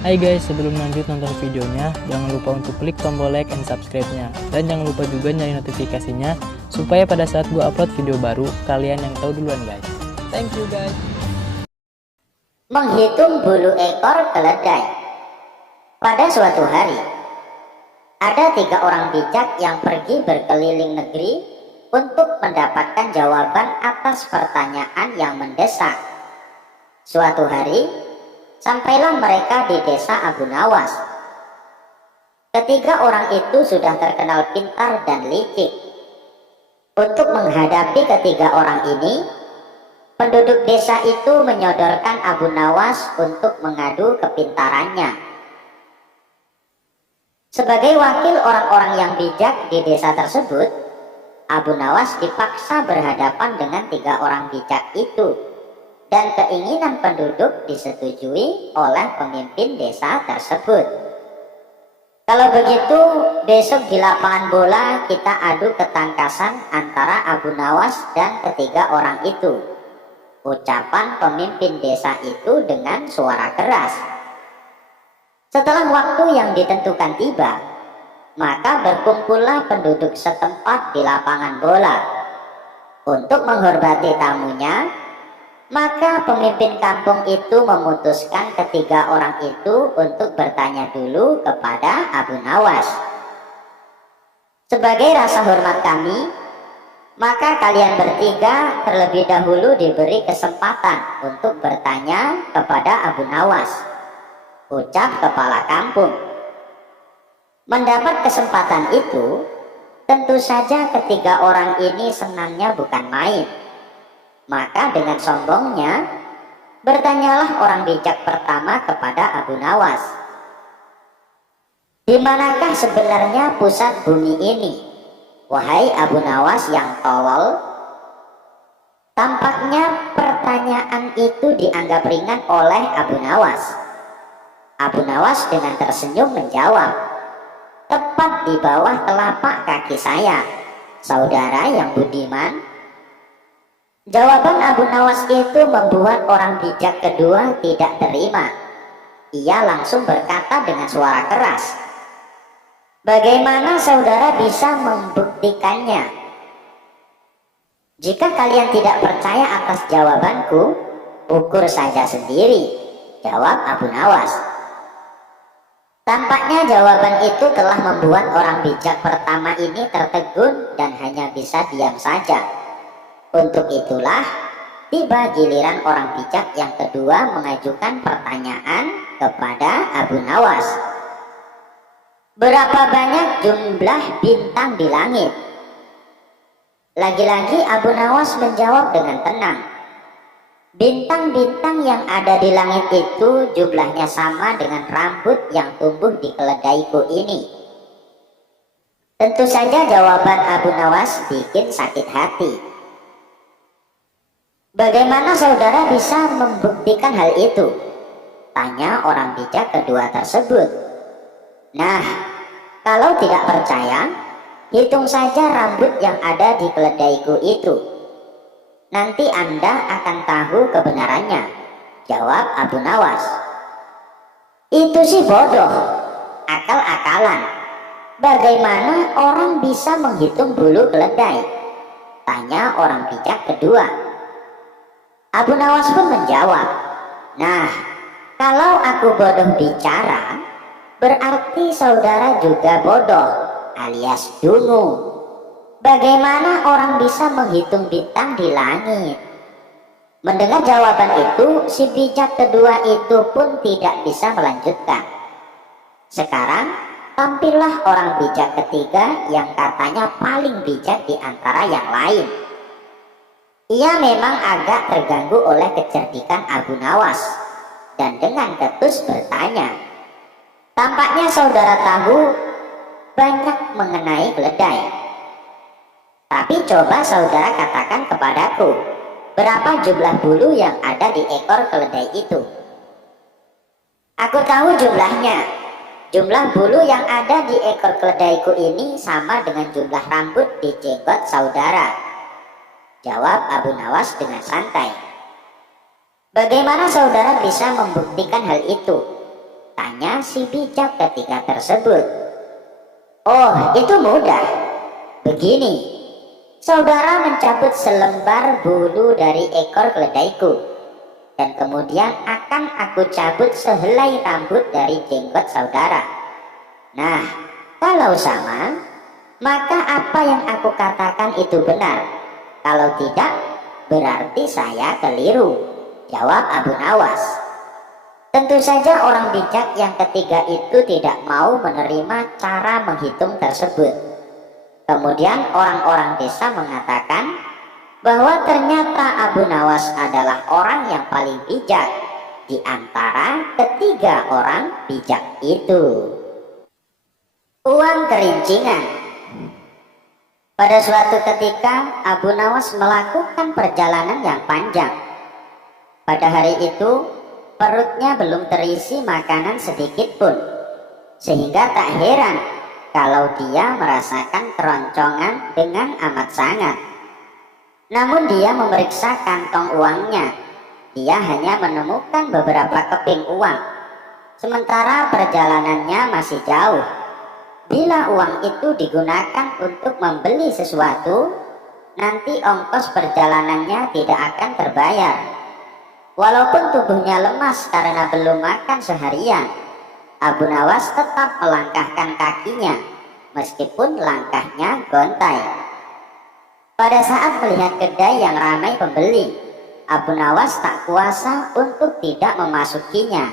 Hai guys, sebelum lanjut nonton videonya, jangan lupa untuk klik tombol like and subscribe-nya. Dan jangan lupa juga nyalain notifikasinya, supaya pada saat gue upload video baru, kalian yang tahu duluan guys. Thank you guys. Menghitung bulu ekor keledai. Pada suatu hari, ada 3 orang bijak yang pergi berkeliling negeri untuk mendapatkan jawaban atas pertanyaan yang mendesak. Suatu hari, sampailah mereka di desa Abu Nawas. Ketiga orang itu sudah terkenal pintar dan licik. Untuk menghadapi ketiga orang ini, penduduk desa itu menyodorkan Abu Nawas untuk mengadu kepintarannya. Sebagai wakil orang-orang yang bijak di desa tersebut, Abu Nawas dipaksa berhadapan dengan 3 orang bijak itu. Dan keinginan penduduk disetujui oleh pemimpin desa tersebut. Kalau begitu, besok di lapangan bola kita adu ketangkasan antara Abu Nawas dan ketiga orang itu. Ucapan pemimpin desa itu dengan suara keras. Setelah waktu yang ditentukan tiba, maka berkumpullah penduduk setempat di lapangan bola. Untuk menghormati tamunya, maka pemimpin kampung itu memutuskan ketiga orang itu untuk bertanya dulu kepada Abu Nawas. Sebagai rasa hormat kami, maka kalian bertiga terlebih dahulu diberi kesempatan untuk bertanya kepada Abu Nawas, ucap kepala kampung. Mendapat kesempatan itu, tentu saja ketiga orang ini senangnya bukan main. Maka dengan sombongnya, bertanyalah orang bijak pertama kepada Abu Nawas, "Di manakah sebenarnya pusat bumi ini, wahai Abu Nawas yang tolol?" Tampaknya pertanyaan itu dianggap ringan oleh Abu Nawas. Abu Nawas dengan tersenyum menjawab, "Tepat di bawah telapak kaki saya, saudara yang budiman." Jawaban Abu Nawas itu membuat orang bijak kedua tidak terima. Ia langsung berkata dengan suara keras, "Bagaimana saudara bisa membuktikannya? Jika kalian tidak percaya atas jawabanku, ukur saja sendiri," jawab Abu Nawas. Tampaknya jawaban itu telah membuat orang bijak pertama ini tertegun dan hanya bisa diam saja. Untuk itulah, tiba giliran orang bijak yang kedua mengajukan pertanyaan kepada Abu Nawas. "Berapa banyak jumlah bintang di langit?" Lagi-lagi Abu Nawas menjawab dengan tenang, "Bintang-bintang yang ada di langit itu jumlahnya sama dengan rambut yang tumbuh di keledaiku ini." Tentu saja jawaban Abu Nawas bikin sakit hati. "Bagaimana saudara bisa membuktikan hal itu?" tanya orang bijak kedua tersebut. "Nah, kalau tidak percaya, hitung saja rambut yang ada di keledaiku itu. Nanti Anda akan tahu kebenarannya," jawab Abu Nawas. "Itu sih bodoh, akal-akalan. Bagaimana orang bisa menghitung bulu keledai?" tanya orang bijak kedua. Abu Nawas pun menjawab, "Nah, kalau aku bodoh bicara, berarti saudara juga bodoh alias dungu. Bagaimana orang bisa menghitung bintang di langit?" Mendengar jawaban itu, si bijak kedua itu pun tidak bisa melanjutkan. Sekarang, tampillah orang bijak ketiga yang katanya paling bijak di antara yang lain. Ia memang agak terganggu oleh kecerdikan Abu Nawas dan dengan ketus bertanya, "Tampaknya saudara tahu banyak mengenai keledai. Tapi coba saudara katakan kepadaku, berapa jumlah bulu yang ada di ekor keledai itu?" "Aku tahu jumlahnya. Jumlah bulu yang ada di ekor keledaiku ini sama dengan jumlah rambut di jenggot saudara," jawab Abu Nawas dengan santai. "Bagaimana saudara bisa membuktikan hal itu?" Tanya si bijak ketika tersebut. Oh, itu mudah. Begini, saudara mencabut selembar bulu dari ekor keledaiku, dan kemudian akan aku cabut sehelai rambut dari jenggot saudara. Nah, kalau sama, maka apa yang aku katakan itu benar. Kalau tidak, berarti saya keliru, jawab Abu Nawas. Tentu saja orang bijak yang ketiga itu tidak mau menerima cara menghitung tersebut. Kemudian orang-orang desa mengatakan bahwa ternyata Abu Nawas adalah orang yang paling bijak di antara ketiga orang bijak itu. Uang kerincingan. Pada suatu ketika Abu Nawas melakukan perjalanan yang panjang. Pada hari itu perutnya belum terisi makanan sedikit pun, sehingga tak heran kalau dia merasakan keroncongan dengan amat sangat. Namun dia memeriksa kantong uangnya. Dia hanya menemukan beberapa keping uang, sementara perjalanannya masih jauh. Bila uang itu digunakan untuk membeli sesuatu, nanti ongkos perjalanannya tidak akan terbayar. Walaupun tubuhnya lemas karena belum makan seharian, Abu Nawas tetap melangkahkan kakinya, meskipun langkahnya gontai. Pada saat melihat kedai yang ramai pembeli, Abu Nawas tak kuasa untuk tidak memasukinya.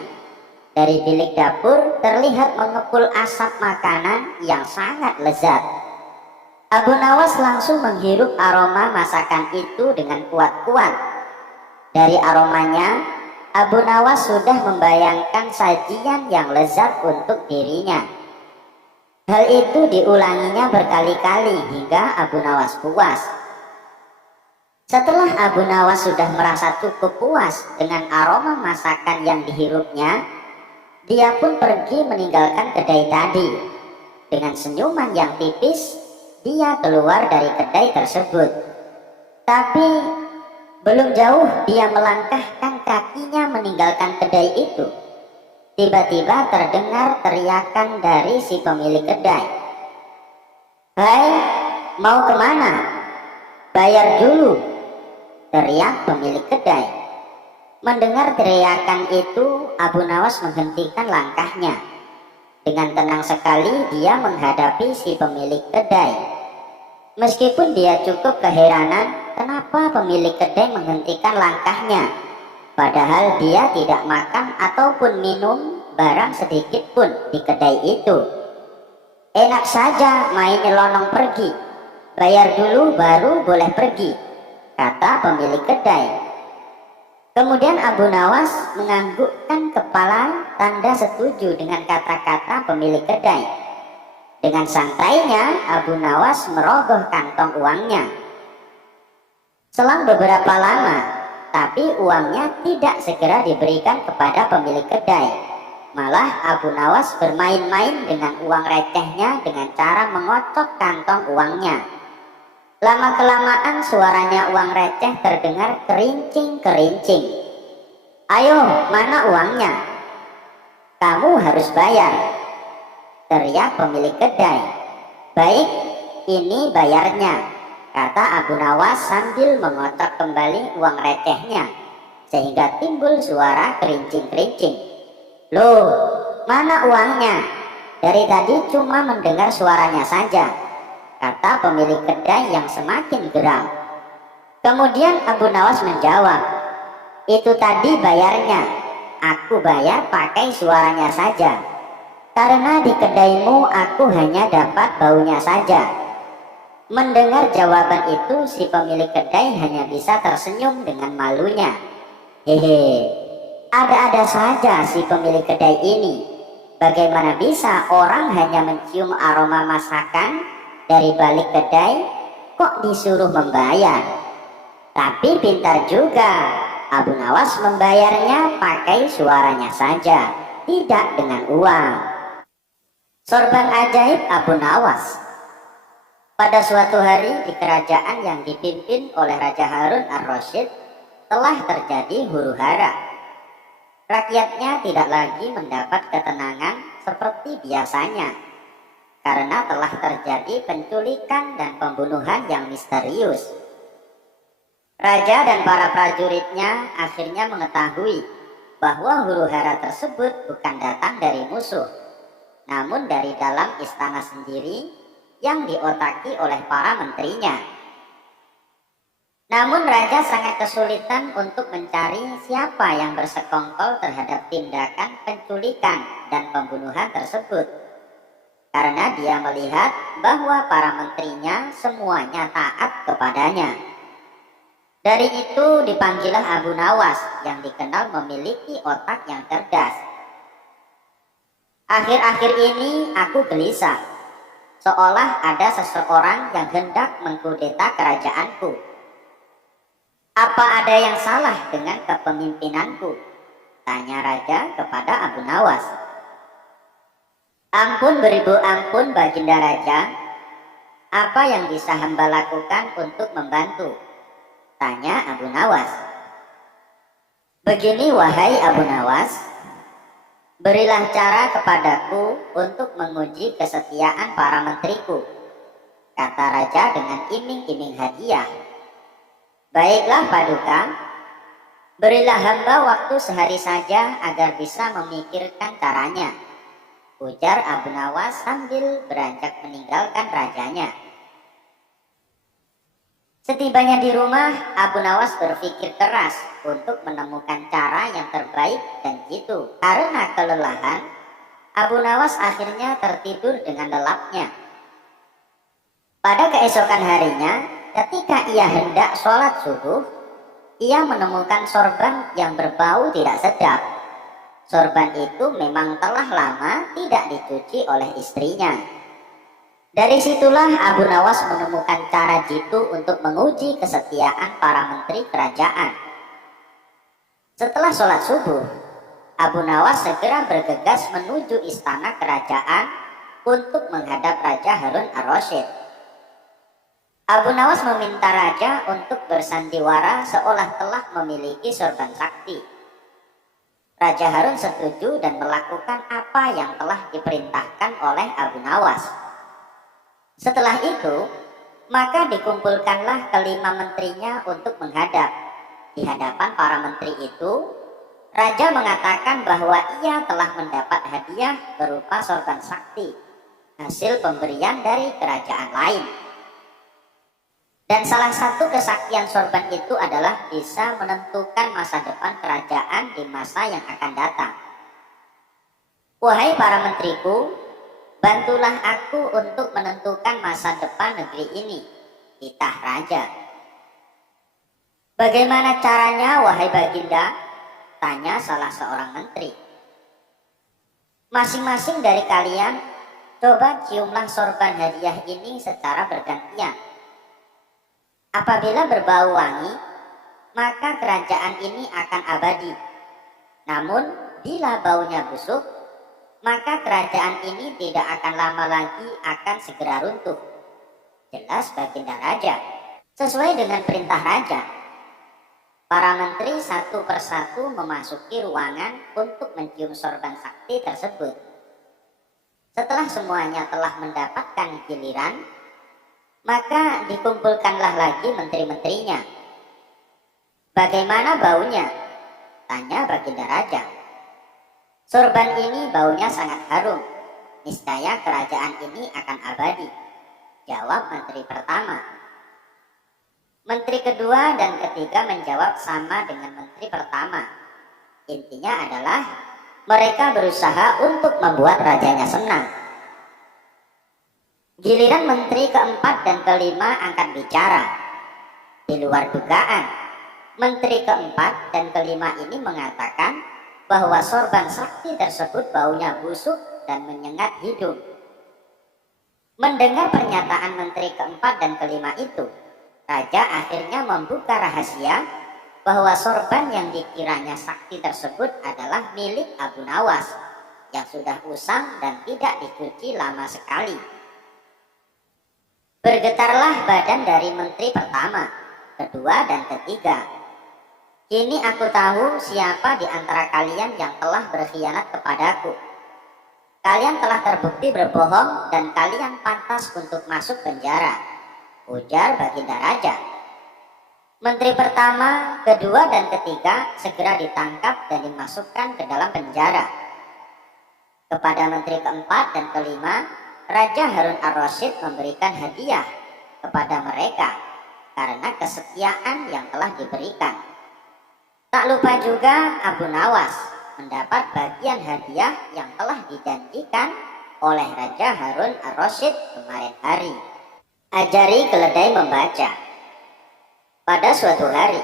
Dari bilik dapur terlihat mengepul asap makanan yang sangat lezat. Abu Nawas langsung menghirup aroma masakan itu dengan kuat-kuat. Dari aromanya, Abu Nawas sudah membayangkan sajian yang lezat untuk dirinya. Hal itu diulanginya berkali-kali hingga Abu Nawas puas. Setelah Abu Nawas sudah merasa cukup puas dengan aroma masakan yang dihirupnya, dia pun pergi meninggalkan kedai tadi. Dengan senyuman yang tipis, dia keluar dari kedai tersebut. Tapi belum jauh dia melangkahkan kakinya meninggalkan kedai itu, tiba-tiba terdengar teriakan dari si pemilik kedai. "Hai, mau kemana? Bayar dulu!" teriak pemilik kedai. Mendengar teriakan itu, Abu Nawas menghentikan langkahnya. Dengan tenang sekali dia menghadapi si pemilik kedai. Meskipun dia cukup keheranan kenapa pemilik kedai menghentikan langkahnya, padahal dia tidak makan ataupun minum barang sedikit pun di kedai itu. "Enak saja main nyelonong pergi, bayar dulu baru boleh pergi," kata pemilik kedai. Kemudian Abu Nawas menganggukkan kepala tanda setuju dengan kata-kata pemilik kedai. Dengan santainya Abu Nawas merogoh kantong uangnya. Selang beberapa lama, tapi uangnya tidak segera diberikan kepada pemilik kedai. Malah Abu Nawas bermain-main dengan uang recehnya dengan cara mengocok kantong uangnya. Lama-kelamaan suaranya uang receh terdengar kerincing-kerincing. "Ayo, mana uangnya? Kamu harus bayar," teriak pemilik kedai. "Baik, ini bayarnya," kata Abu Nawas sambil mengocok kembali uang recehnya, sehingga timbul suara kerincing-kerincing. "Loh, mana uangnya? Dari tadi cuma mendengar suaranya saja," kata pemilik kedai yang semakin geram. Kemudian Abu Nawas menjawab, "Itu tadi bayarnya. Aku bayar pakai suaranya saja. Karena di kedaimu aku hanya dapat baunya saja." Mendengar jawaban itu, si pemilik kedai hanya bisa tersenyum dengan malunya. "Hehe, ada-ada saja si pemilik kedai ini. Bagaimana bisa orang hanya mencium aroma masakan dari balik kedai, kok disuruh membayar?" Tapi pintar juga, Abu Nawas membayarnya pakai suaranya saja, tidak dengan uang. Sorban ajaib Abu Nawas. Pada suatu hari di kerajaan yang dipimpin oleh Raja Harun ar-Rasyid telah terjadi huru-hara. Rakyatnya tidak lagi mendapat ketenangan seperti biasanya karena telah terjadi penculikan dan pembunuhan yang misterius. Raja dan para prajuritnya akhirnya mengetahui bahwa huru-hara tersebut bukan datang dari musuh, namun dari dalam istana sendiri yang diotaki oleh para menterinya. Namun raja sangat kesulitan untuk mencari siapa yang bersekongkol terhadap tindakan penculikan dan pembunuhan tersebut, karena dia melihat bahwa para menterinya semuanya taat kepadanya. Dari itu dipanggillah Abu Nawas yang dikenal memiliki otak yang cerdas. Akhir-akhir ini aku gelisah, seolah ada seseorang yang hendak mengkudeta kerajaanku. Apa ada yang salah dengan kepemimpinanku? Tanya raja kepada Abu Nawas. Ampun beribu ampun Baginda Raja, apa yang bisa hamba lakukan untuk membantu? Tanya Abu Nawas. Begini wahai Abu Nawas, berilah cara kepadaku untuk menguji kesetiaan para menteriku, kata raja dengan iming-iming hadiah. Baiklah Paduka, berilah hamba waktu sehari saja agar bisa memikirkan caranya, ujar Abu Nawas sambil beranjak meninggalkan rajanya. Setibanya di rumah, Abu Nawas berpikir keras untuk menemukan cara yang terbaik dan gitu. Karena kelelahan, Abu Nawas akhirnya tertidur dengan lelapnya. Pada keesokan harinya, ketika ia hendak sholat subuh, ia menemukan sorban yang berbau tidak sedap. Sorban itu memang telah lama tidak dicuci oleh istrinya. Dari situlah Abu Nawas menemukan cara jitu untuk menguji kesetiaan para menteri kerajaan. Setelah sholat subuh, Abu Nawas segera bergegas menuju istana kerajaan untuk menghadap Raja Harun ar-Rasyid. Abu Nawas meminta raja untuk bersandiwara seolah telah memiliki sorban sakti. Raja Harun setuju dan melakukan apa yang telah diperintahkan oleh Abu Nawas. Setelah itu, maka dikumpulkanlah kelima menterinya untuk menghadap. Di hadapan para menteri itu, raja mengatakan bahwa ia telah mendapat hadiah berupa sorban sakti, hasil pemberian dari kerajaan lain. Dan salah satu kesaktian sorban itu adalah bisa menentukan masa depan kerajaan di masa yang akan datang. Wahai para menteriku, bantulah aku untuk menentukan masa depan negeri ini, titah raja. Bagaimana caranya wahai Baginda? Tanya salah seorang menteri. Masing-masing dari kalian coba ciumlah sorban hadiah ini secara bergantian. Apabila berbau wangi, maka kerajaan ini akan abadi. Namun, bila baunya busuk, maka kerajaan ini tidak akan lama lagi akan segera runtuh. Jelas Baginda Raja. Sesuai dengan perintah raja, para menteri satu persatu memasuki ruangan untuk mencium sorban sakti tersebut. Setelah semuanya telah mendapatkan giliran, maka dikumpulkanlah lagi menteri-menterinya. Bagaimana baunya? Tanya Baginda Raja. Sorban ini baunya sangat harum. Niscaya kerajaan ini akan abadi, jawab menteri pertama. Menteri kedua dan ketiga menjawab sama dengan menteri pertama. Intinya adalah mereka berusaha untuk membuat rajanya senang. Giliran menteri keempat dan kelima angkat bicara. Di luar dugaan, menteri keempat dan kelima ini mengatakan bahwa sorban sakti tersebut baunya busuk dan menyengat hidung. Mendengar pernyataan menteri keempat dan kelima itu, raja akhirnya membuka rahasia bahwa sorban yang dikiranya sakti tersebut adalah milik Abu Nawas yang sudah usang dan tidak dicuci lama sekali. Bergetarlah badan dari menteri pertama, kedua, dan ketiga. Kini aku tahu siapa di antara kalian yang telah berkhianat kepadaku. Kalian telah terbukti berbohong dan kalian pantas untuk masuk penjara, ujar Baginda Raja. Menteri pertama, kedua, dan ketiga segera ditangkap dan dimasukkan ke dalam penjara. Kepada menteri keempat dan kelima, Raja Harun ar-Rasyid memberikan hadiah kepada mereka karena kesetiaan yang telah diberikan. Tak lupa juga Abu Nawas mendapat bagian hadiah yang telah dijanjikan oleh Raja Harun ar-Rasyid kemarin hari. Ajari keledai membaca. Pada suatu hari,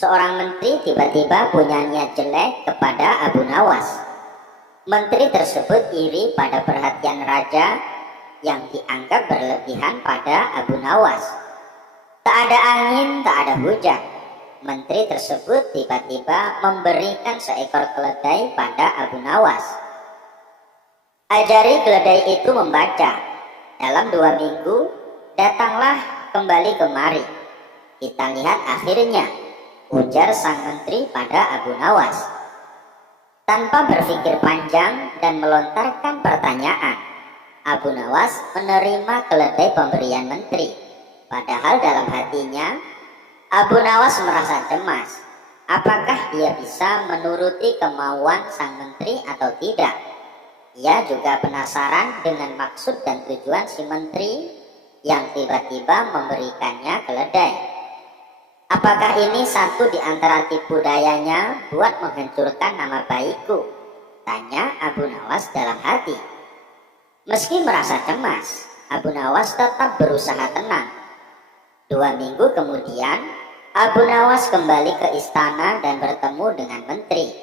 seorang menteri tiba-tiba punya niat jelek kepada Abu Nawas. Menteri tersebut iri pada perhatian raja yang dianggap berlebihan pada Abu Nawas. Tak ada angin, tak ada hujan. Menteri tersebut tiba-tiba memberikan seekor keledai pada Abu Nawas. Ajari keledai itu membaca. Dalam 2 minggu, datanglah kembali kemari. Kita lihat akhirnya, ujar sang menteri pada Abu Nawas. Tanpa berpikir panjang dan melontarkan pertanyaan, Abu Nawas menerima keledai pemberian menteri. Padahal dalam hatinya, Abu Nawas merasa cemas. Apakah dia bisa menuruti kemauan sang menteri atau tidak? Ia juga penasaran dengan maksud dan tujuan si menteri yang tiba-tiba memberikannya keledai. Apakah ini satu di antara tipu dayanya buat menghancurkan nama baikku? Tanya Abu Nawas dalam hati. Meski merasa cemas, Abu Nawas tetap berusaha tenang. 2 minggu kemudian, Abu Nawas kembali ke istana dan bertemu dengan menteri.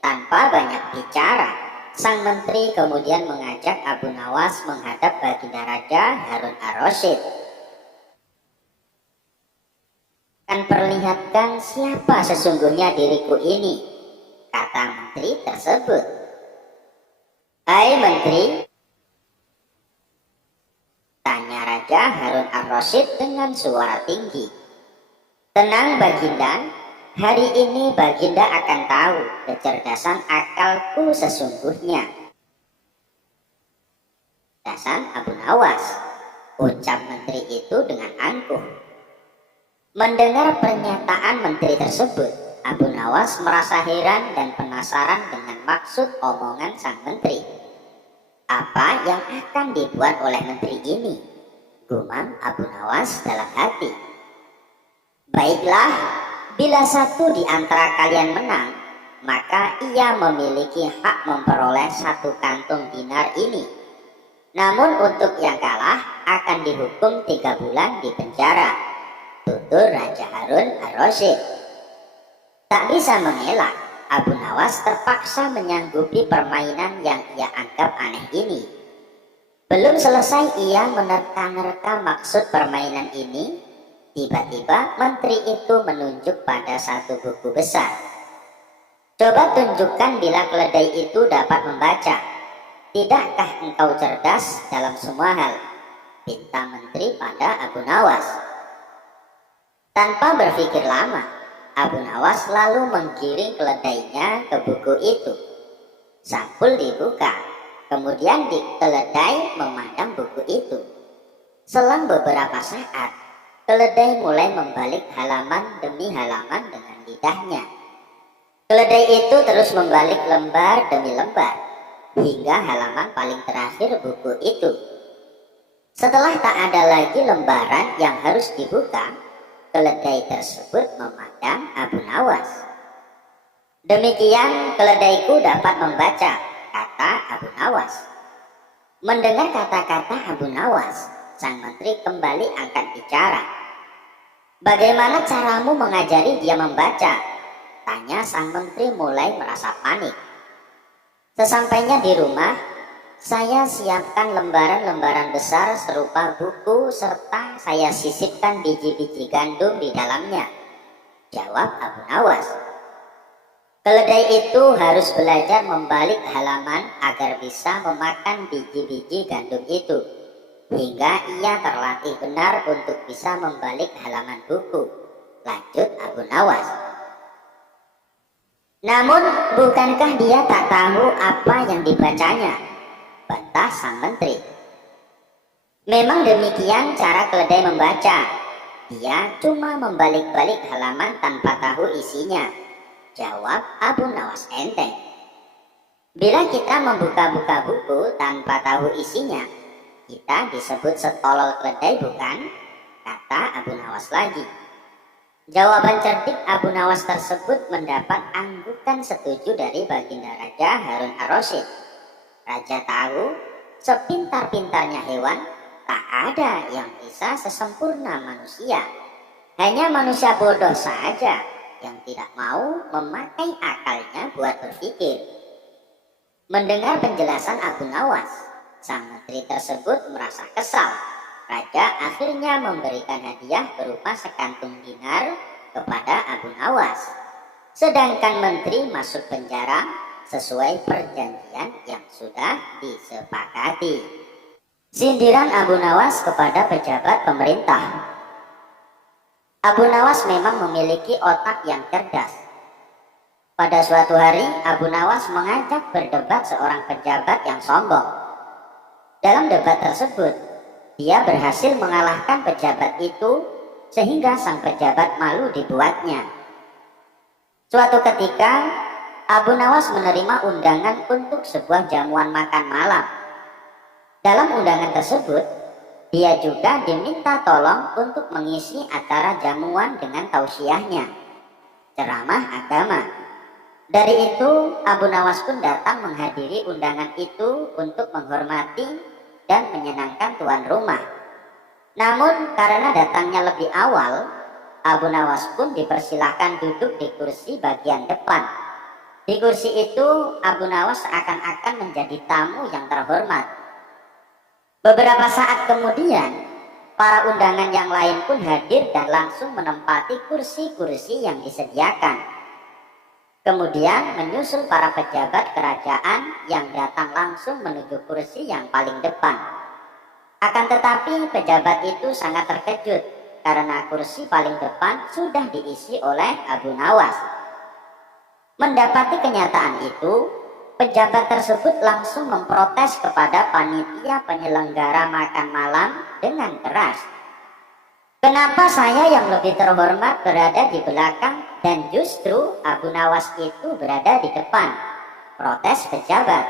Tanpa banyak bicara, sang menteri kemudian mengajak Abu Nawas menghadap Baginda Raja Harun ar-Rasyid. Akan perlihatkan siapa sesungguhnya diriku ini, kata menteri tersebut. Hai menteri, tanya Raja Harun ar-Rasyid dengan suara tinggi. Tenang Baginda, hari ini Baginda akan tahu kecerdasan akalku sesungguhnya. Kecerdasan Abu Nawas, ucap menteri itu dengan angkuh. Mendengar pernyataan menteri tersebut, Abu Nawas merasa heran dan penasaran dengan maksud omongan sang menteri. Apa yang akan dibuat oleh menteri ini? Gumam Abu Nawas dalam hati. Baiklah, bila satu di antara kalian menang, maka ia memiliki hak memperoleh 1 kantung dinar ini. Namun untuk yang kalah akan dihukum 3 bulan di penjara, tutur Raja Harun ar-Rasyid. Tak bisa mengelak, Abu Nawas terpaksa menyanggupi permainan yang ia anggap aneh ini. Belum selesai ia menerka-nerka maksud permainan ini, tiba-tiba menteri itu menunjuk pada 1 buku besar. Coba tunjukkan bila keledai itu dapat membaca. Tidakkah engkau cerdas dalam semua hal? Pinta menteri pada Abu Nawas. Tanpa berpikir lama, Abu Nawas lalu menggiring keledainya ke buku itu. Sampul dibuka, kemudian keledai memandang buku itu. Selang beberapa saat, keledai mulai membalik halaman demi halaman dengan lidahnya. Keledai itu terus membalik lembar demi lembar, hingga halaman paling terakhir buku itu. Setelah tak ada lagi lembaran yang harus dibuka, keledai tersebut memandang Abu Nawas. Demikian keledaiku dapat membaca, kata Abu Nawas. Mendengar kata-kata Abu Nawas, sang menteri kembali angkat bicara. Bagaimana caramu mengajari dia membaca? Tanya sang menteri mulai merasa panik. Sesampainya di rumah, saya siapkan lembaran-lembaran besar serupa buku serta saya sisipkan biji-biji gandum di dalamnya, jawab Abu Nawas. Keledai itu harus belajar membalik halaman agar bisa memakan biji-biji gandum itu, hingga ia terlatih benar untuk bisa membalik halaman buku, lanjut Abu Nawas. Namun, bukankah dia tak tahu apa yang dibacanya? Bantah sang menteri. Memang demikian cara keledai membaca. Dia cuma membalik-balik halaman tanpa tahu isinya, jawab Abu Nawas enteng. Bila kita membuka-buka buku tanpa tahu isinya, kita disebut setolol keledai bukan? Kata Abu Nawas lagi. Jawaban cerdik Abu Nawas tersebut mendapat anggukan setuju dari Baginda Raja Harun ar-Rasyid. Raja tahu, sepintar-pintarnya hewan, tak ada yang bisa sesempurna manusia. Hanya manusia bodoh saja yang tidak mau memakai akalnya buat berpikir. Mendengar penjelasan Abu Nawas, sang menteri tersebut merasa kesal. Raja akhirnya memberikan hadiah berupa sekantung dinar kepada Abu Nawas. Sedangkan menteri masuk penjara sesuai perjanjian yang sudah disepakati. Sindiran Abu Nawas kepada pejabat pemerintah. Abu Nawas memang memiliki otak yang cerdas. Pada suatu hari, Abu Nawas mengajak berdebat seorang pejabat yang sombong. Dalam debat tersebut, dia berhasil mengalahkan pejabat itu sehingga sang pejabat malu dibuatnya. Suatu ketika, Abu Nawas menerima undangan untuk sebuah jamuan makan malam. Dalam undangan tersebut, dia juga diminta tolong untuk mengisi acara jamuan dengan tausiahnya, ceramah agama. Dari itu, Abu Nawas pun datang menghadiri undangan itu untuk menghormati dan menyenangkan tuan rumah. Namun karena datangnya lebih awal, Abu Nawas pun dipersilahkan duduk di kursi bagian depan. Di kursi itu, Abu Nawas seakan-akan menjadi tamu yang terhormat. Beberapa saat kemudian, para undangan yang lain pun hadir dan langsung menempati kursi-kursi yang disediakan. Kemudian menyusul para pejabat kerajaan yang datang langsung menuju kursi yang paling depan. Akan tetapi pejabat itu sangat terkejut karena kursi paling depan sudah diisi oleh Abu Nawas. Mendapati kenyataan itu, pejabat tersebut langsung memprotes kepada panitia penyelenggara makan malam dengan keras. Kenapa saya yang lebih terhormat berada di belakang dan justru Abu Nawas itu berada di depan? Protes pejabat.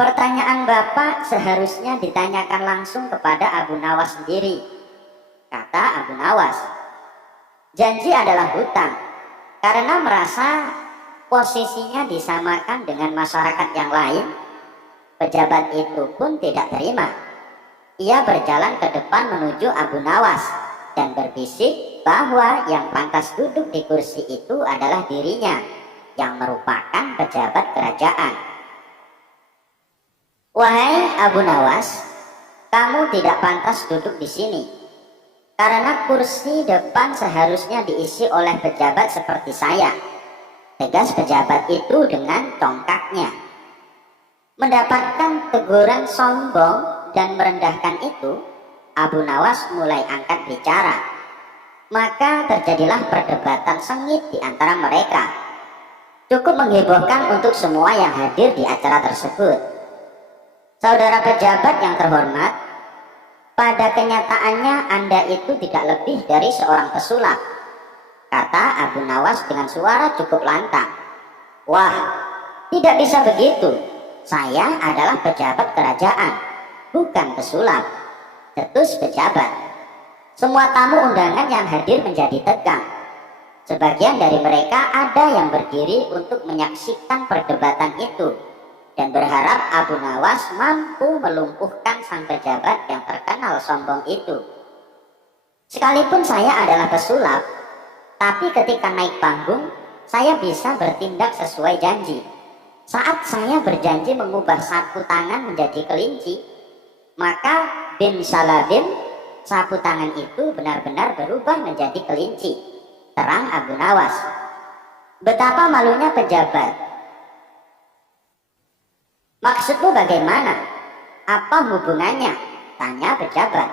Pertanyaan Bapak seharusnya ditanyakan langsung kepada Abu Nawas sendiri, kata Abu Nawas. Janji adalah hutang. Karena merasa posisinya disamakan dengan masyarakat yang lain, pejabat itu pun tidak terima. Ia berjalan ke depan menuju Abu Nawas dan berbisik bahwa yang pantas duduk di kursi itu adalah dirinya yang merupakan pejabat kerajaan. Wahai Abu Nawas, kamu tidak pantas duduk di sini karena kursi depan seharusnya diisi oleh pejabat seperti saya, tegas pejabat itu dengan tongkatnya. Mendapatkan teguran sombong dan merendahkan itu, Abu Nawas mulai angkat bicara. Maka terjadilah perdebatan sengit di antara mereka. Cukup menghebohkan untuk semua yang hadir di acara tersebut. Saudara pejabat yang terhormat, pada kenyataannya Anda itu tidak lebih dari seorang pesulap, kata Abu Nawas dengan suara cukup lantang. Wah, tidak bisa begitu. Saya adalah pejabat kerajaan, bukan pesulap, cetus pejabat. Semua tamu undangan yang hadir menjadi tegang. Sebagian dari mereka ada yang berdiri untuk menyaksikan perdebatan itu dan berharap Abu Nawas mampu melumpuhkan sang pejabat yang terkenal sombong itu. Sekalipun saya adalah pesulap, tapi ketika naik panggung, saya bisa bertindak sesuai janji. Saat saya berjanji mengubah sapu tangan menjadi kelinci, maka bin salabim, sapu tangan itu benar-benar berubah menjadi kelinci, terang Abu Nawas. Betapa malunya pejabat. Maksudmu bagaimana? Apa hubungannya? Tanya pejabat.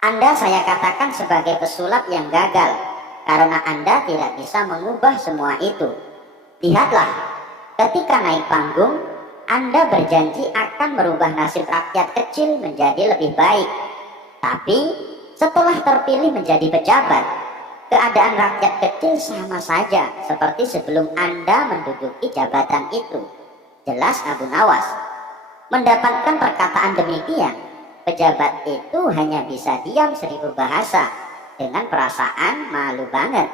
Anda saya katakan sebagai pesulap yang gagal, karena Anda tidak bisa mengubah semua itu. Lihatlah, ketika naik panggung, Anda berjanji akan merubah nasib rakyat kecil menjadi lebih baik. Tapi setelah terpilih menjadi pejabat, keadaan rakyat kecil sama saja seperti sebelum Anda menduduki jabatan itu. Jelas Abu Nawas. Mendapatkan perkataan demikian, pejabat itu hanya bisa diam 1000 bahasa dengan perasaan malu banget.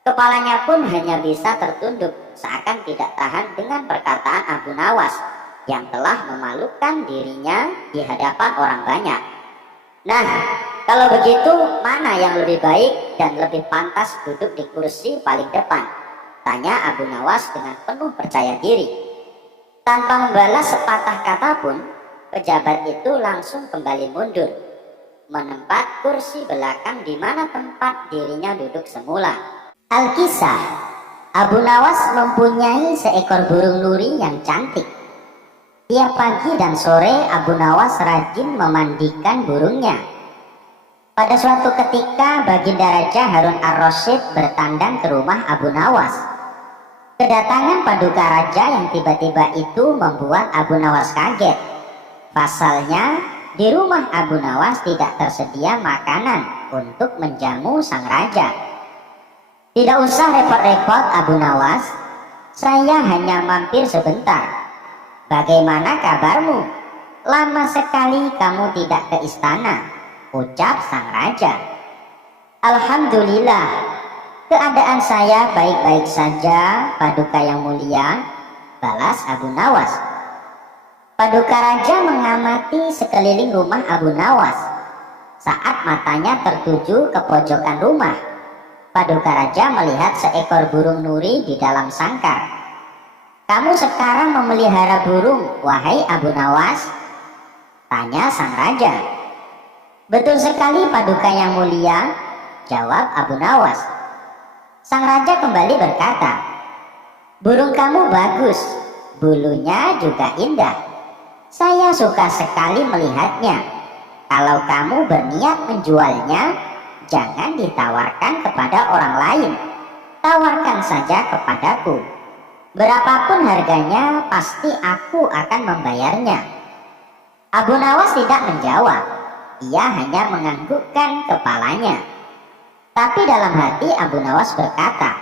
Kepalanya pun hanya bisa tertunduk seakan tidak tahan dengan perkataan Abu Nawas yang telah memalukan dirinya di hadapan orang banyak. Nah, kalau begitu mana yang lebih baik dan lebih pantas duduk di kursi paling depan? Tanya Abu Nawas dengan penuh percaya diri. Tanpa membalas sepatah kata pun, pejabat itu langsung kembali mundur, menempat kursi belakang di mana tempat dirinya duduk semula. Alkisah, Abu Nawas mempunyai seekor burung nuri yang cantik. Tiap pagi dan sore Abu Nawas rajin memandikan burungnya. Pada suatu ketika Baginda Raja Harun ar-Rasyid bertandang ke rumah Abu Nawas. Kedatangan Paduka Raja yang tiba-tiba itu membuat Abu Nawas kaget. Pasalnya, di rumah Abu Nawas tidak tersedia makanan untuk menjamu sang raja. Tidak usah repot-repot Abu Nawas, saya hanya mampir sebentar. Bagaimana kabarmu? Lama sekali kamu tidak ke istana, ucap sang raja. Alhamdulillah, keadaan saya baik-baik saja, Paduka yang mulia, balas Abu Nawas. Paduka Raja mengamati sekeliling rumah Abu Nawas. Saat matanya tertuju ke pojokan rumah, Paduka Raja melihat seekor burung nuri di dalam sangkar. Kamu sekarang memelihara burung, wahai Abu Nawas? Tanya sang raja. Betul sekali Paduka yang mulia, jawab Abu Nawas. Sang raja kembali berkata, burung kamu bagus, bulunya juga indah. Saya suka sekali melihatnya. Kalau kamu berniat menjualnya, jangan ditawarkan kepada orang lain, tawarkan saja kepadaku. Berapapun harganya, pasti aku akan membayarnya. Abu Nawas tidak menjawab, ia hanya menganggukkan kepalanya. Tapi dalam hati Abu Nawas berkata,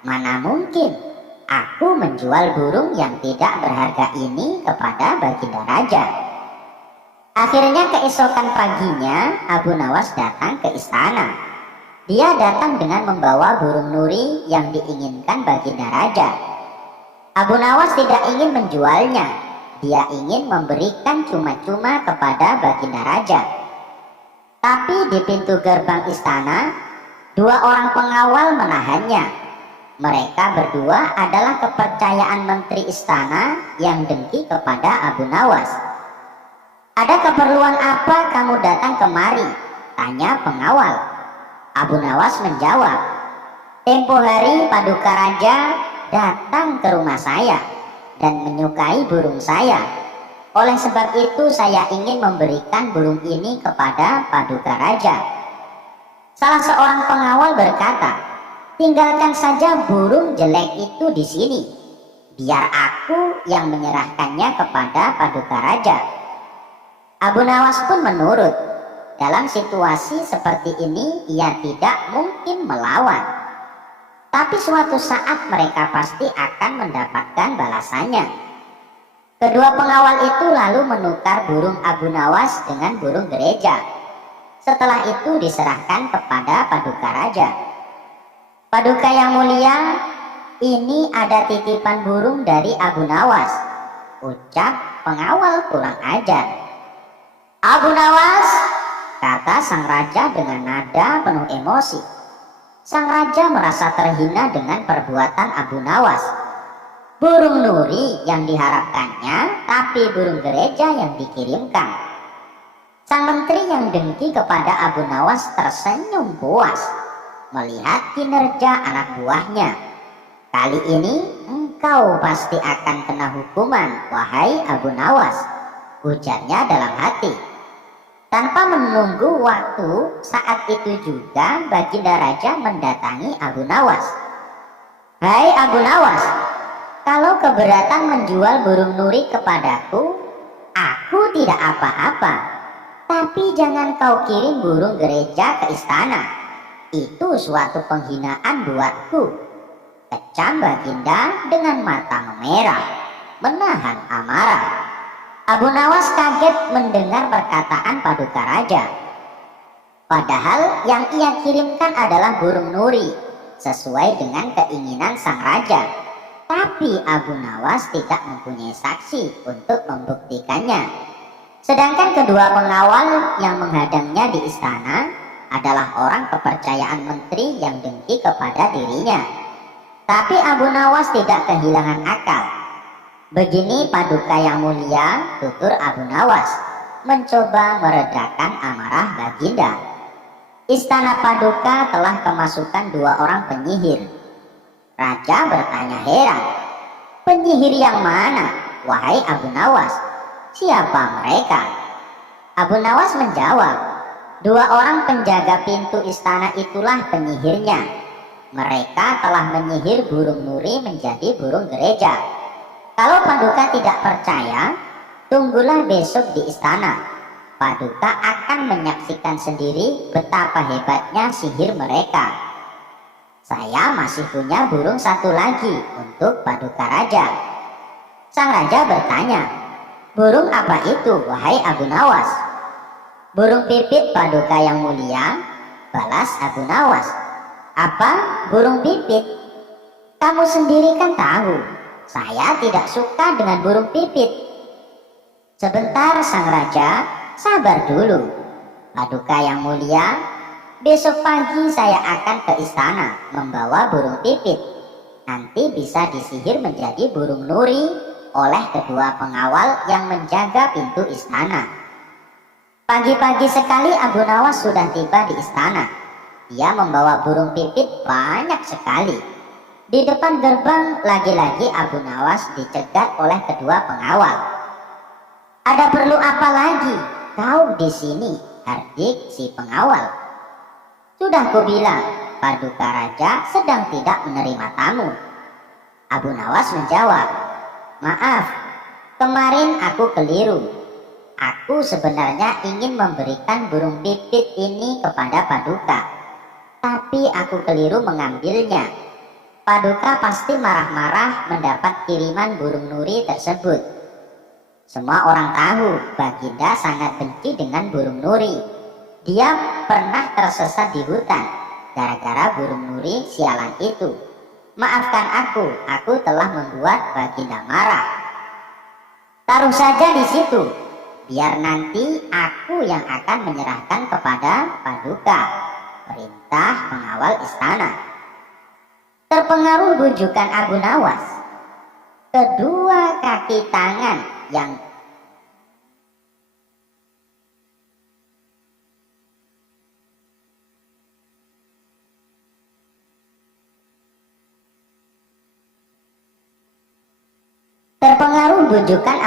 mana mungkin aku menjual burung yang tidak berharga ini kepada Baginda Raja. Akhirnya keesokan paginya Abu Nawas datang ke istana. Dia datang dengan membawa burung nuri yang diinginkan Baginda Raja. Abu Nawas tidak ingin menjualnya. Dia ingin memberikan cuma-cuma kepada Baginda Raja. Tapi di pintu gerbang istana, 2 orang pengawal menahannya. Mereka berdua adalah kepercayaan menteri istana yang dengki kepada Abu Nawas. Ada keperluan apa kamu datang kemari? Tanya pengawal. Abu Nawas menjawab, tempo hari Paduka Raja datang ke rumah saya dan menyukai burung saya. Oleh sebab itu saya ingin memberikan burung ini kepada Paduka Raja. Salah seorang pengawal berkata, tinggalkan saja burung jelek itu di sini. Biar aku yang menyerahkannya kepada Paduka Raja. Abu Nawas pun menurut. Dalam situasi seperti ini ia tidak mungkin melawan. Tapi suatu saat mereka pasti akan mendapatkan balasannya. Kedua pengawal itu lalu menukar burung Abu Nawas dengan burung gereja. Setelah itu diserahkan kepada Paduka Raja. Paduka yang mulia, ini ada titipan burung dari Abu Nawas, ucap pengawal kurang ajar. Abu Nawas, kata sang raja dengan nada penuh emosi. Sang raja merasa terhina dengan perbuatan Abu Nawas. Burung nuri yang diharapkannya, tapi burung gereja yang dikirimkan. Sang menteri yang dengki kepada Abu Nawas tersenyum puas melihat kinerja anak buahnya. Kali ini engkau pasti akan kena hukuman, wahai Abu Nawas, ujarnya dalam hati. Tanpa menunggu waktu, saat itu juga Baginda Raja mendatangi Abu Nawas. "Hai Abu Nawas, kalau keberatan menjual burung nuri kepadaku, aku tidak apa-apa. Tapi jangan kau kirim burung gereja ke istana. Itu suatu penghinaan buatku," kecam Baginda dengan mata memerah, menahan amarah. Abu Nawas kaget mendengar perkataan Paduka Raja. Padahal yang ia kirimkan adalah burung nuri, sesuai dengan keinginan sang raja. Tapi Abu Nawas tidak mempunyai saksi untuk membuktikannya. Sedangkan kedua pengawal yang menghadangnya di istana adalah orang kepercayaan menteri yang dengki kepada dirinya. Tapi Abu Nawas tidak kehilangan akal. "Begini Paduka yang mulia," tutur Abu Nawas, mencoba meredakan amarah Baginda. "Istana Paduka telah kemasukan 2 orang penyihir." Raja bertanya heran, "Penyihir yang mana, wahai Abu Nawas? Siapa mereka?" Abu Nawas menjawab, "2 orang penjaga pintu istana itulah penyihirnya. Mereka telah menyihir burung nuri menjadi burung gereja. Kalau Paduka tidak percaya, tunggulah besok di istana. Paduka akan menyaksikan sendiri betapa hebatnya sihir mereka. Saya masih punya burung 1 lagi untuk Paduka Raja." Sang raja bertanya, "Burung apa itu, wahai Abu Nawas?" "Burung pipit Paduka yang mulia," balas Abu Nawas. "Apa, burung pipit? Kamu sendiri kan tahu, saya tidak suka dengan burung pipit." "Sebentar sang raja, sabar dulu. Paduka yang mulia, besok pagi saya akan ke istana membawa burung pipit. Nanti bisa disihir menjadi burung nuri oleh kedua pengawal yang menjaga pintu istana." Pagi-pagi sekali Abu Nawas sudah tiba di istana. Dia membawa burung pipit banyak sekali. Di depan gerbang lagi-lagi Abu Nawas dicegat oleh kedua pengawal. "Ada perlu apa lagi kau di sini?" hardik si pengawal. "Sudah kubilang, Paduka Raja sedang tidak menerima tamu." Abu Nawas menjawab, "Maaf, kemarin aku keliru. Aku sebenarnya ingin memberikan burung pipit ini kepada Paduka, tapi aku keliru mengambilnya. Paduka pasti marah-marah mendapat kiriman burung nuri tersebut. Semua orang tahu Baginda sangat benci dengan burung nuri. Dia pernah tersesat di hutan gara-gara burung nuri sialan itu. Maafkan aku telah membuat Baginda marah. Taruh saja di situ, biar nanti aku yang akan menyerahkan kepada Paduka," perintah pengawal istana. Terpengaruh bujukan Abu Nawas, kedua kaki tangan yang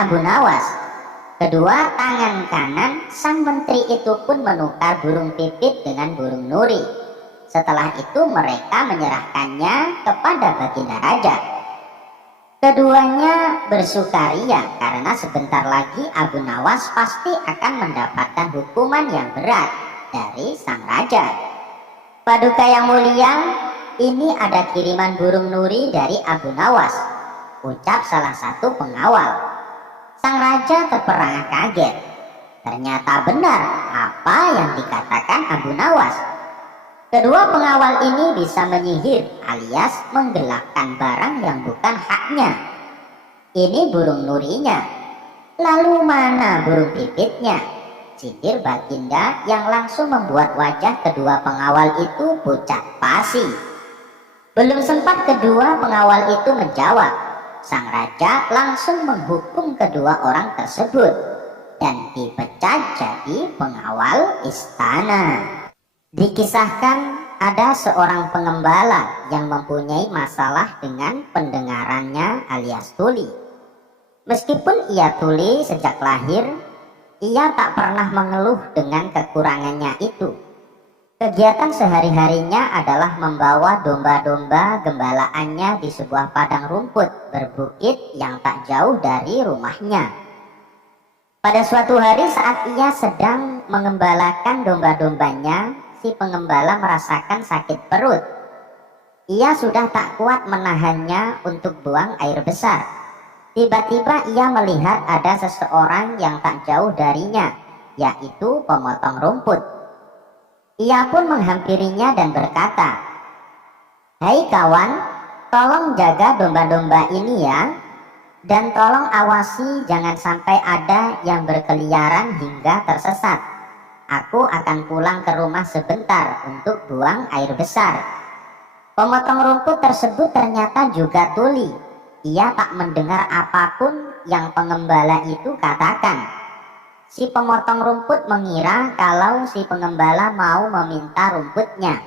Abu Nawas, kedua tangan kanan sang menteri itu pun menukar burung pipit dengan burung nuri. Setelah itu mereka menyerahkannya kepada Baginda Raja. Keduanya bersukaria karena sebentar lagi Abu Nawas pasti akan mendapatkan hukuman yang berat dari sang raja. "Paduka yang mulia, ini ada kiriman burung nuri dari Abu Nawas," ucap salah satu pengawal. Sang raja terperangah kaget. Ternyata benar apa yang dikatakan Abu Nawas. Kedua pengawal ini bisa menyihir alias menggelapkan barang yang bukan haknya. Ini burung nurinya. Lalu mana burung pipitnya? Sihir Baginda yang langsung membuat wajah kedua pengawal itu pucat pasi. Belum sempat kedua pengawal itu menjawab, sang raja langsung menghukum kedua orang tersebut dan dipecat jadi pengawal istana. Dikisahkan ada seorang pengembala yang mempunyai masalah dengan pendengarannya alias tuli. Meskipun ia tuli sejak lahir, ia tak pernah mengeluh dengan kekurangannya itu. Kegiatan sehari-harinya adalah membawa domba-domba gembalaannya di sebuah padang rumput berbukit yang tak jauh dari rumahnya. Pada suatu hari saat ia sedang mengembalakan domba-dombanya, si pengembala merasakan sakit perut. Ia sudah tak kuat menahannya untuk buang air besar. Tiba-tiba ia melihat ada seseorang yang tak jauh darinya, yaitu pemotong rumput. Ia pun menghampirinya dan berkata, "Hai kawan, tolong jaga domba-domba ini ya, dan tolong awasi jangan sampai ada yang berkeliaran hingga tersesat. Aku akan pulang ke rumah sebentar untuk buang air besar." Pemotong rumput tersebut ternyata juga tuli. Ia tak mendengar apapun yang pengembala itu katakan. Si pemotong rumput mengira kalau si pengembala mau meminta rumputnya.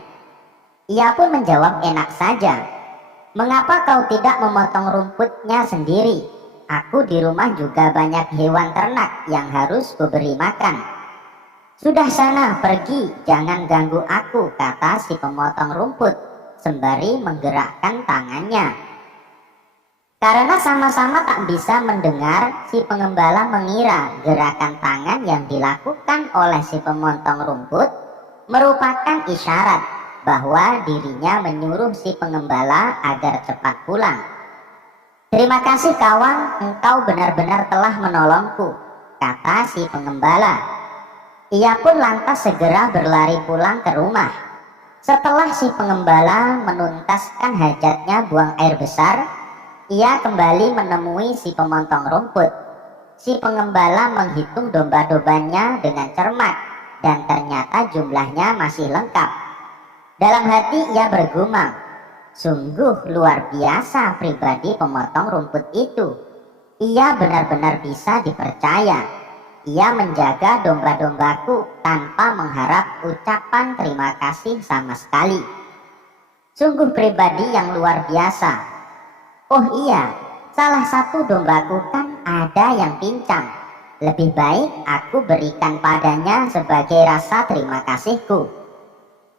Ia pun menjawab enak saja, "Mengapa kau tidak memotong rumputnya sendiri? Aku di rumah juga banyak hewan ternak yang harus kuberi makan." "Sudah sana, pergi, jangan ganggu aku," kata si pemotong rumput sembari menggerakkan tangannya. Karena sama-sama tak bisa mendengar, si pengembala mengira gerakan tangan yang dilakukan oleh si pemotong rumput merupakan isyarat bahwa dirinya menyuruh si pengembala agar cepat pulang. "Terima kasih kawan, engkau benar-benar telah menolongku," kata si pengembala. Ia pun lantas segera berlari pulang ke rumah. Setelah si pengembala menuntaskan hajatnya buang air besar, ia kembali menemui si pemotong rumput. Si pengembala menghitung domba-dombanya dengan cermat dan ternyata jumlahnya masih lengkap. Dalam hati ia bergumam, "Sungguh luar biasa pribadi pemotong rumput itu. Ia benar-benar bisa dipercaya. Ia menjaga domba-dombaku tanpa mengharap ucapan terima kasih sama sekali. Sungguh pribadi yang luar biasa. Oh iya, salah satu dombaku kan ada yang pincang. Lebih baik aku berikan padanya sebagai rasa terima kasihku.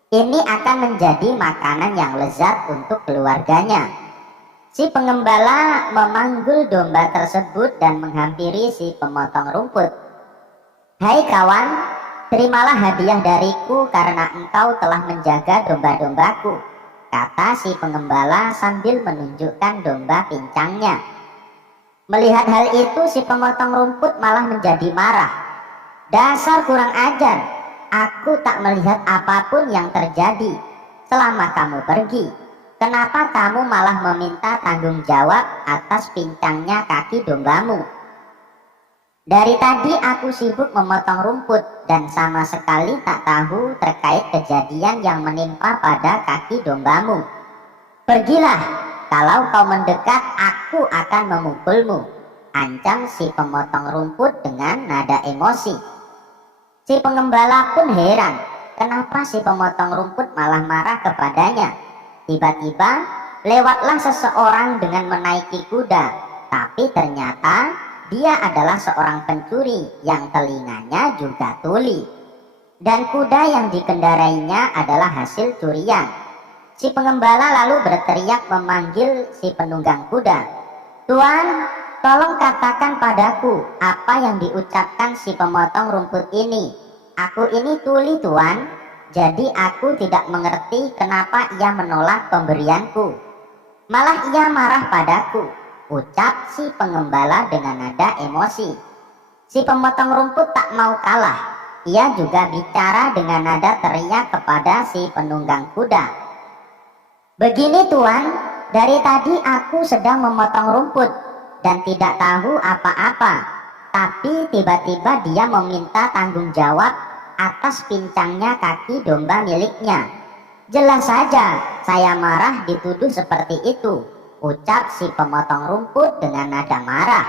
Ini akan menjadi makanan yang lezat untuk keluarganya." Si pengembala memanggul domba tersebut dan menghampiri si pemotong rumput. "Hai kawan, terimalah hadiah dariku karena engkau telah menjaga domba-dombaku," kata si pengembala sambil menunjukkan domba pincangnya. Melihat hal itu, si pemotong rumput malah menjadi marah. "Dasar kurang ajar, aku tak melihat apapun yang terjadi selama kamu pergi. Kenapa kamu malah meminta tanggung jawab atas pincangnya kaki dombamu? Dari tadi aku sibuk memotong rumput dan sama sekali tak tahu terkait kejadian yang menimpa pada kaki dombamu. Pergilah, kalau kau mendekat aku akan memukulmu," ancam si pemotong rumput dengan nada emosi. Si pengembala pun heran, kenapa si pemotong rumput malah marah kepadanya. Tiba-tiba lewatlah seseorang dengan menaiki kuda, tapi ternyata dia adalah seorang pencuri yang telinganya juga tuli. Dan kuda yang dikendarainya adalah hasil curian. Si pengembala lalu berteriak memanggil si penunggang kuda. "Tuan, tolong katakan padaku apa yang diucapkan si pemotong rumput ini. Aku ini tuli tuan, jadi aku tidak mengerti kenapa ia menolak pemberianku. Malah ia marah padaku," ucap si pengembala dengan nada emosi. Si pemotong rumput tak mau kalah. Ia juga bicara dengan nada teriak kepada si penunggang kuda. "Begini tuan, dari tadi aku sedang memotong rumput dan tidak tahu apa-apa. Tapi tiba-tiba dia meminta tanggung jawab atas pincangnya kaki domba miliknya. Jelas saja saya marah dituduh seperti itu," ucap si pemotong rumput dengan nada marah.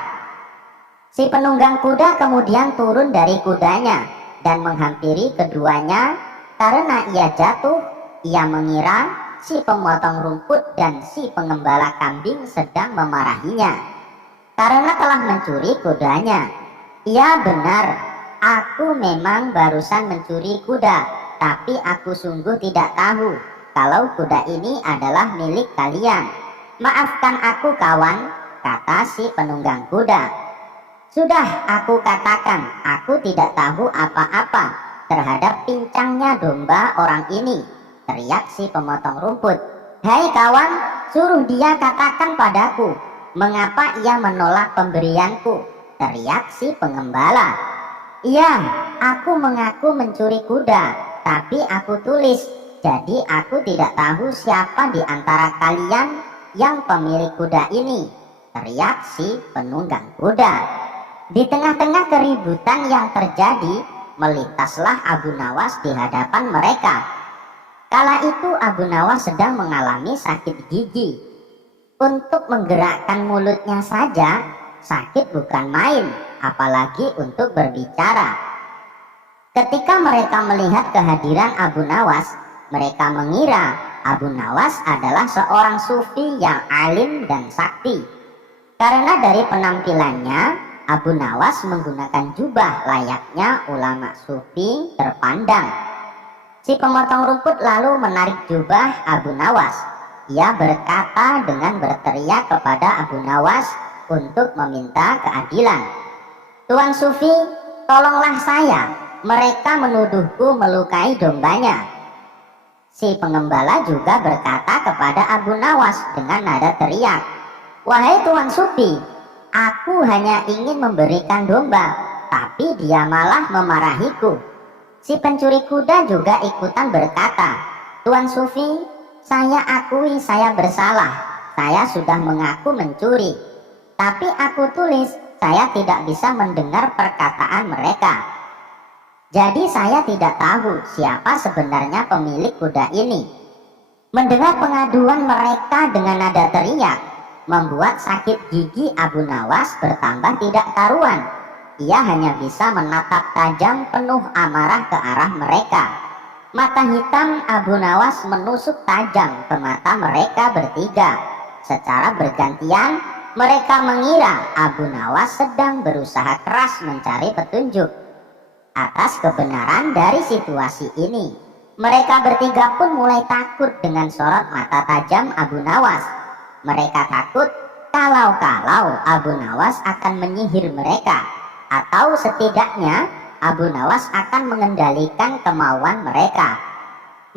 Si penunggang kuda kemudian turun dari kudanya dan menghampiri keduanya. Karena ia jatuh, ia mengira si pemotong rumput dan si pengembala kambing sedang memarahinya karena telah mencuri kudanya. "Iya benar, aku memang barusan mencuri kuda, tapi aku sungguh tidak tahu kalau kuda ini adalah milik kalian. Maafkan aku kawan, kata si penunggang kuda. Sudah aku katakan, aku tidak tahu apa-apa terhadap pincangnya domba orang ini, teriak si pemotong rumput. Hai kawan, suruh dia katakan padaku, mengapa ia menolak pemberianku, teriak si pengembala. Iya, aku mengaku mencuri kuda, tapi aku tulis, jadi aku tidak tahu siapa di antara kalian yang pemilik kuda ini, teriak si penunggang kuda. Di tengah-tengah keributan yang terjadi, melintaslah Abu Nawas di hadapan mereka. Kala itu Abu Nawas sedang mengalami sakit gigi. Untuk menggerakkan mulutnya saja, sakit bukan main, apalagi untuk berbicara. Ketika mereka melihat kehadiran Abu Nawas, mereka mengira Abu Nawas adalah seorang sufi yang alim dan sakti. Karena dari penampilannya, Abu Nawas menggunakan jubah layaknya ulama sufi terpandang. Si pemotong rumput lalu menarik jubah Abu Nawas. Ia berkata dengan berteriak kepada Abu Nawas untuk meminta keadilan. Tuan Sufi, tolonglah saya. Mereka menuduhku melukai dombanya. Si pengembala juga berkata kepada Abu Nawas dengan nada teriak. Wahai Tuan Sufi, aku hanya ingin memberikan domba, tapi dia malah memarahiku. Si pencuri kuda juga ikutan berkata, Tuan Sufi, saya akui saya bersalah. Saya sudah mengaku mencuri. Tapi aku tulis, saya tidak bisa mendengar perkataan mereka. Jadi saya tidak tahu siapa sebenarnya pemilik kuda ini. Mendengar pengaduan mereka dengan nada teriak, membuat sakit gigi Abu Nawas bertambah tidak karuan. Ia hanya bisa menatap tajam penuh amarah ke arah mereka. Mata hitam Abu Nawas menusuk tajam ke mata mereka bertiga. Secara bergantian, mereka mengira Abu Nawas sedang berusaha keras mencari petunjuk atas kebenaran dari situasi ini. Mereka bertiga pun mulai takut dengan sorot mata tajam Abu Nawas. Mereka takut kalau-kalau Abu Nawas akan menyihir mereka, atau setidaknya Abu Nawas akan mengendalikan kemauan mereka.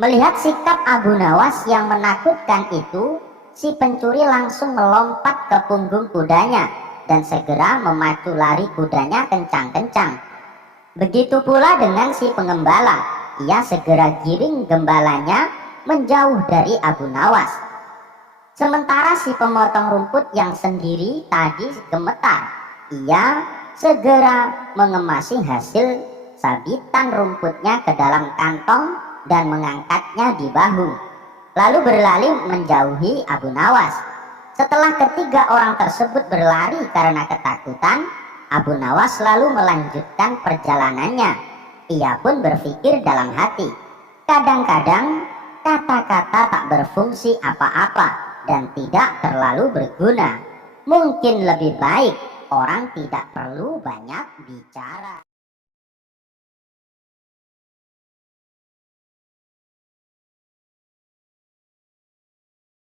Melihat sikap Abu Nawas yang menakutkan itu, si pencuri langsung melompat ke punggung kudanya dan segera memacu lari kudanya kencang-kencang. Begitu pula dengan si pengembala, ia segera giring gembalanya menjauh dari Abu Nawas. Sementara si pemotong rumput yang sendiri tadi gemetar, ia segera mengemasi hasil sabitan rumputnya ke dalam kantong dan mengangkatnya di bahu, lalu berlari menjauhi Abu Nawas. Setelah ketiga orang tersebut berlari karena ketakutan, Abu Nawas lalu melanjutkan perjalanannya. Ia pun berpikir dalam hati, kadang-kadang kata-kata tak berfungsi apa-apa dan tidak terlalu berguna. Mungkin lebih baik orang tidak perlu banyak bicara.